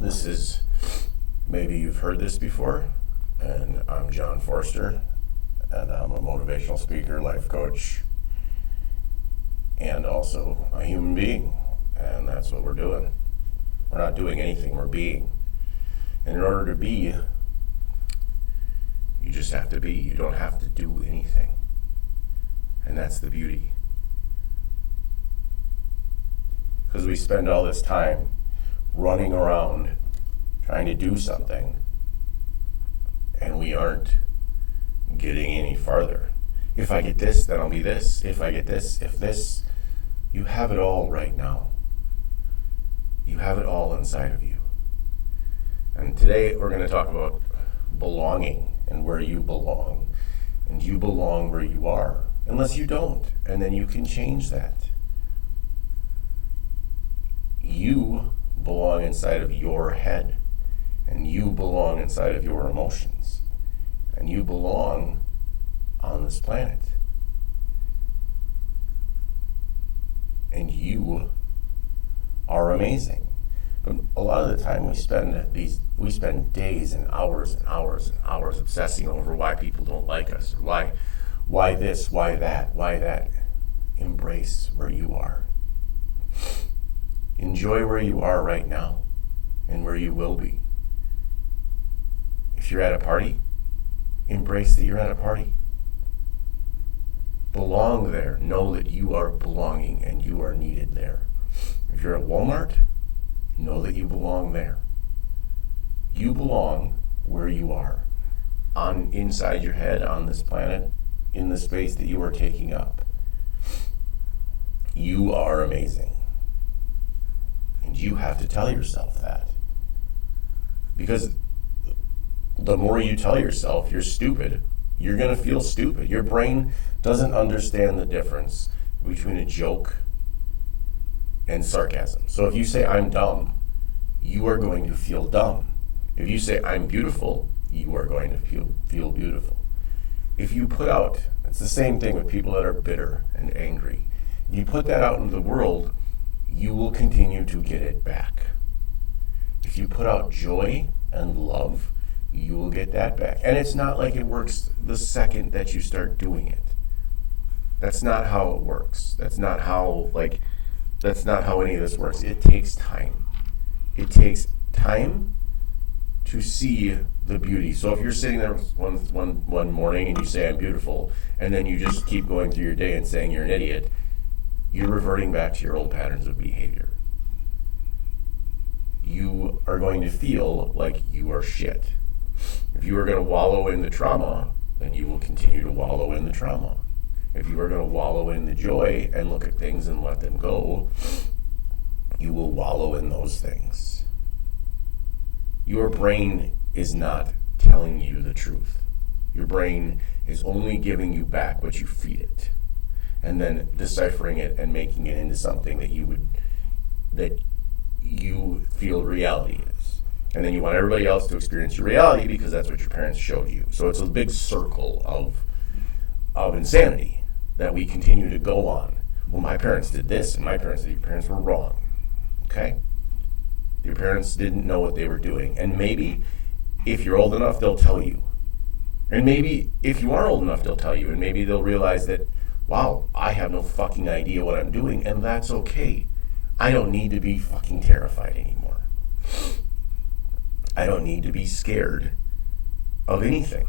This is, maybe you've heard this before, and I'm John Forster, and I'm a motivational speaker, life coach, and also a human being, and that's what we're doing. We're not doing anything, we're being. And in order to be, you just have to be. You don't have to do anything. And that's the beauty. Because we spend all this time running around trying to do something, and we aren't getting any farther. If I get this, then I'll be this. If I get this, if this. You have it all right now. You have it all inside of you. And today we're going to talk about belonging and where you belong. And you belong where you are, unless you don't. And then you can change that. You belong inside of your head. And you belong inside of your emotions. And you belong on this planet. And you are amazing. But a lot of the time we spend days and hours and hours and hours obsessing over why people don't like us, or why this, why that. Embrace where you are. Enjoy where you are right now and where you will be. If you're at a party, embrace that you're at a party. Belong there. Know that you are belonging and you are needed there. If you're at Walmart, know that you belong there. You belong where you are, inside your head, on this planet, in the space that you are taking up. You are amazing. And you have to tell yourself that. Because the more you tell yourself you're stupid, you're going to feel stupid. Your brain doesn't understand the difference between a joke and sarcasm. So if you say, I'm dumb, you are going to feel dumb. If you say, I'm beautiful, you are going to feel beautiful. If you put out, it's the same thing with people that are bitter and angry. If you put that out into the world, you will continue to get it back. If you put out joy and love, you will get that back. And it's not like it works the second that you start doing it. That's not how it works. That's not how any of this works. It takes time. It takes time to see the beauty. So if you're sitting there one morning and you say, I'm beautiful, and then you just keep going through your day and saying you're an idiot, you're reverting back to your old patterns of behavior. You are going to feel like you are shit. If you are going to wallow in the trauma, then you will continue to wallow in the trauma. If you are going to wallow in the joy and look at things and let them go, you will wallow in those things. Your brain is not telling you the truth. Your brain is only giving you back what you feed it, and then deciphering it and making it into something that you feel reality is. And then you want everybody else to experience your reality because that's what your parents showed you. So it's a big circle of insanity that we continue to go on. Well, my parents did this, and my parents did. Your parents were wrong. Okay? Your parents didn't know what they were doing. And maybe if you're old enough, they'll tell you. And maybe if you are old enough, they'll tell you. And maybe they'll realize that, wow, I have no fucking idea what I'm doing, and that's okay. I don't need to be fucking terrified anymore. I don't need to be scared of anything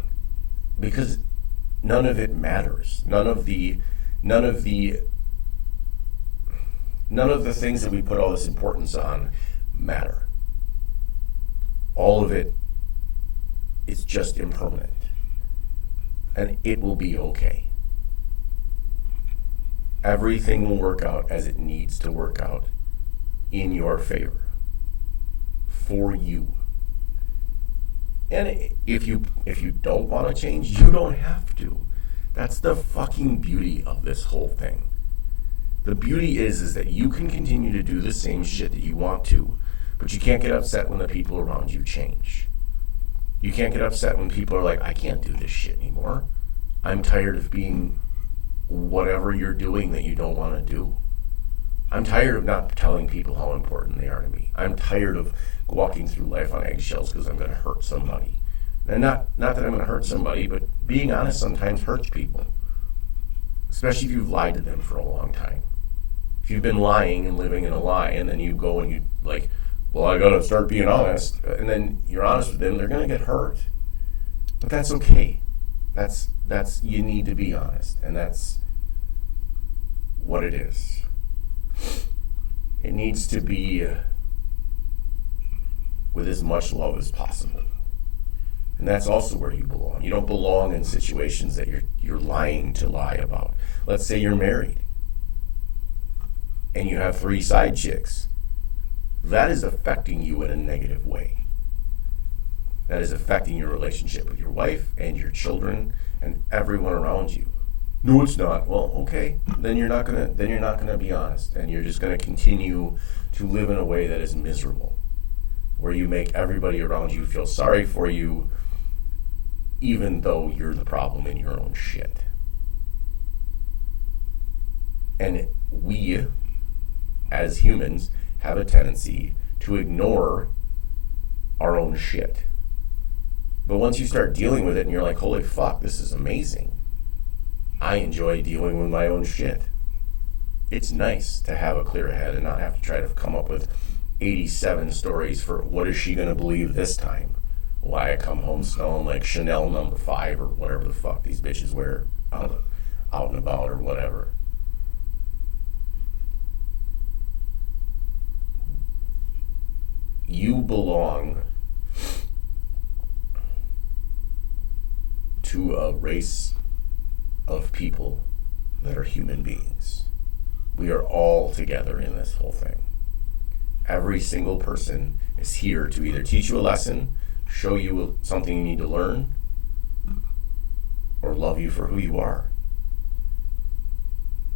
because none of it matters. None of the things that we put all this importance on matter. All of it is just impermanent, and it will be okay. Everything will work out as it needs to work out in your favor, for you. And if you don't want to change, you don't have to. That's the fucking beauty of this whole thing. The beauty is that you can continue to do the same shit that you want to, but you can't get upset when the people around you change. You can't get upset when people are like, I can't do this shit anymore. I'm tired of being whatever you're doing that you don't want to do. I'm tired of not telling people how important they are to me. I'm tired of walking through life on eggshells because I'm going to hurt somebody. And not that I'm going to hurt somebody, but being honest sometimes hurts people, especially if you've lied to them for a long time. If you've been lying and living in a lie, and then you go and you like, well, I got to start being honest, and then you're honest with them, they're going to get hurt. But that's okay. That's you need to be honest, and that's what it is. It needs to be with as much love as possible. And that's also where you belong. You don't belong in situations that you're lying to lie about. Let's say you're married and you have 3 side chicks. That is affecting you in a negative way. That is affecting your relationship with your wife and your children and everyone around you. No, it's not. Well, okay. Then you're not gonna be honest, and you're just gonna continue to live in a way that is miserable, where you make everybody around you feel sorry for you, even though you're the problem in your own shit. And we, as humans, have a tendency to ignore our own shit. But once you start dealing with it and you're like, holy fuck, this is amazing. I enjoy dealing with my own shit. It's nice to have a clear head and not have to try to come up with 87 stories for what is she going to believe this time. Why I come home smelling like Chanel No. 5 or whatever the fuck these bitches wear out and about or whatever. You belong to a race of people that are human beings. We are all together in this whole thing. Every single person is here to either teach you a lesson, show you something you need to learn, or love you for who you are.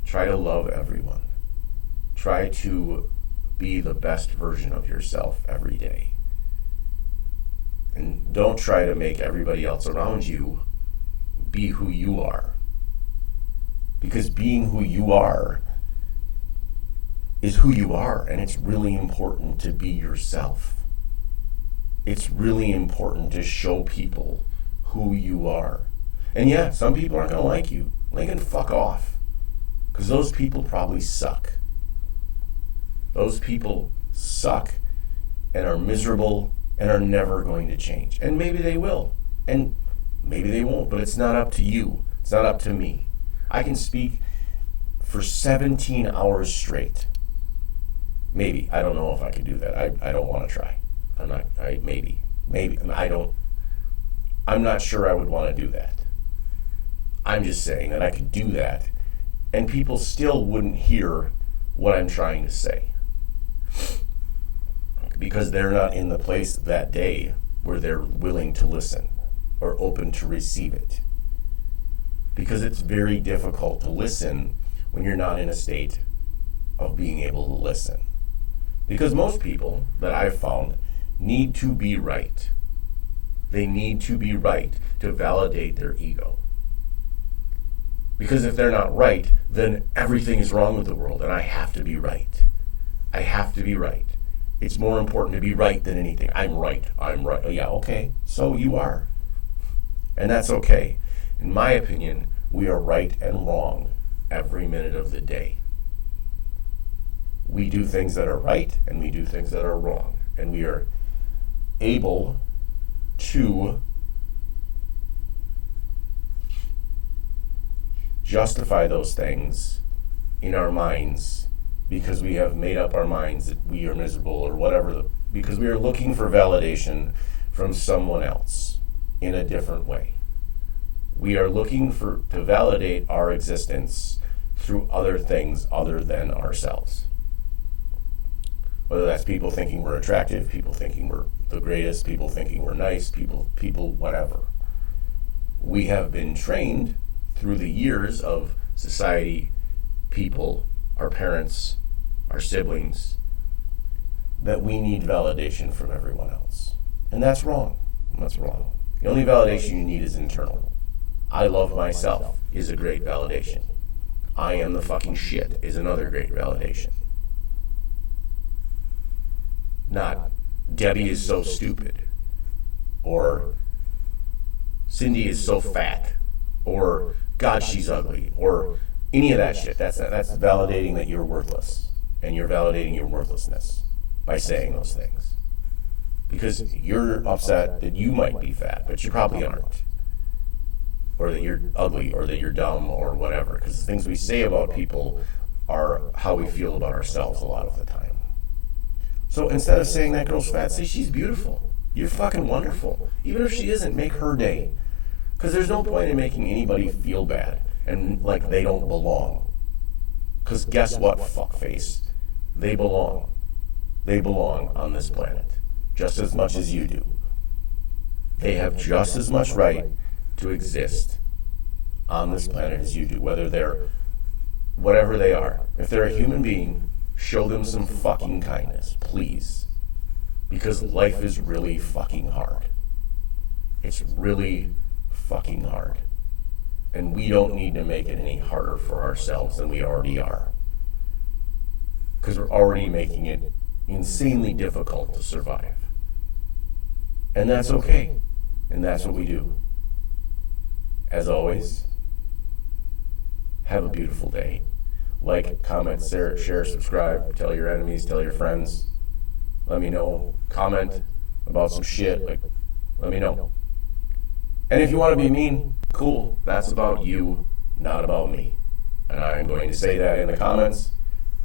Try to love everyone. Try to be the best version of yourself every day. And don't try to make everybody else around you be who you are. Because being who you are is who you are, and it's really important to be yourself. It's really important to show people who you are. And yeah, some people aren't going to like you. They can fuck off. Because those people probably suck. Those people suck and are miserable and are never going to change. And maybe they will. And maybe they won't, but it's not up to you. It's not up to me. I can speak for 17 hours straight. Maybe. I don't know if I could do that. I don't want to try. Maybe. I'm not sure I would want to do that. I'm just saying that I could do that and people still wouldn't hear what I'm trying to say. Because they're not in the place that day where they're willing to listen or open to receive it. Because it's very difficult to listen when you're not in a state of being able to listen. Because most people that I've found need to be right. They need to be right to validate their ego. Because if they're not right, then everything is wrong with the world, and I have to be right. I have to be right. It's more important to be right than anything. I'm right. Oh, yeah, okay. So you are. And that's okay. In my opinion, we are right and wrong every minute of the day. We do things that are right, and we do things that are wrong. And we are able to justify those things in our minds because we have made up our minds that we are miserable or whatever, because we are looking for validation from someone else in a different way. We are looking to validate our existence through other things other than ourselves. Whether that's people thinking we're attractive, people thinking we're the greatest, people thinking we're nice, people whatever. We have been trained through the years of society, people, our parents, our siblings, that we need validation from everyone else. And that's wrong. That's wrong. The only validation you need is internal. I love myself is a great validation. I am the fucking shit is another great validation. Not Debbie is so stupid, or Cindy is so fat, or God, she's ugly, or any of that shit. That's validating that you're worthless, and you're validating your worthlessness by saying those things. Because you're upset that you might be fat, but you probably aren't. Or that you're ugly, or that you're dumb, or whatever. Because the things we say about people are how we feel about ourselves a lot of the time. So instead of saying that girl's fat, say she's beautiful. You're fucking wonderful. Even if she isn't, make her day. Because there's no point in making anybody feel bad and like they don't belong. Because guess what, fuckface? They belong. They belong on this planet just as much as you do. They have just as much right to exist on this planet as you do, whether they're whatever they are. If they're a human being, show them some fucking kindness, please. Because life is really fucking hard. It's really fucking hard. And we don't need to make it any harder for ourselves than we already are. Because we're already making it insanely difficult to survive. And that's okay. And that's what we do. As always, have a beautiful day. Like, comment, share, subscribe, tell your enemies, tell your friends. Let me know. Comment about some shit. Like, let me know. And if you want to be mean, cool. That's about you, not about me. And I'm going to say that in the comments.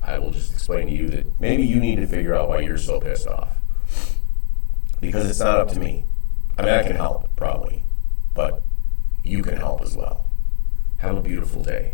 I will just explain to you that maybe you need to figure out why you're so pissed off. Because it's not up to me. I mean, I can help, probably. But you can help as well. Have a beautiful day.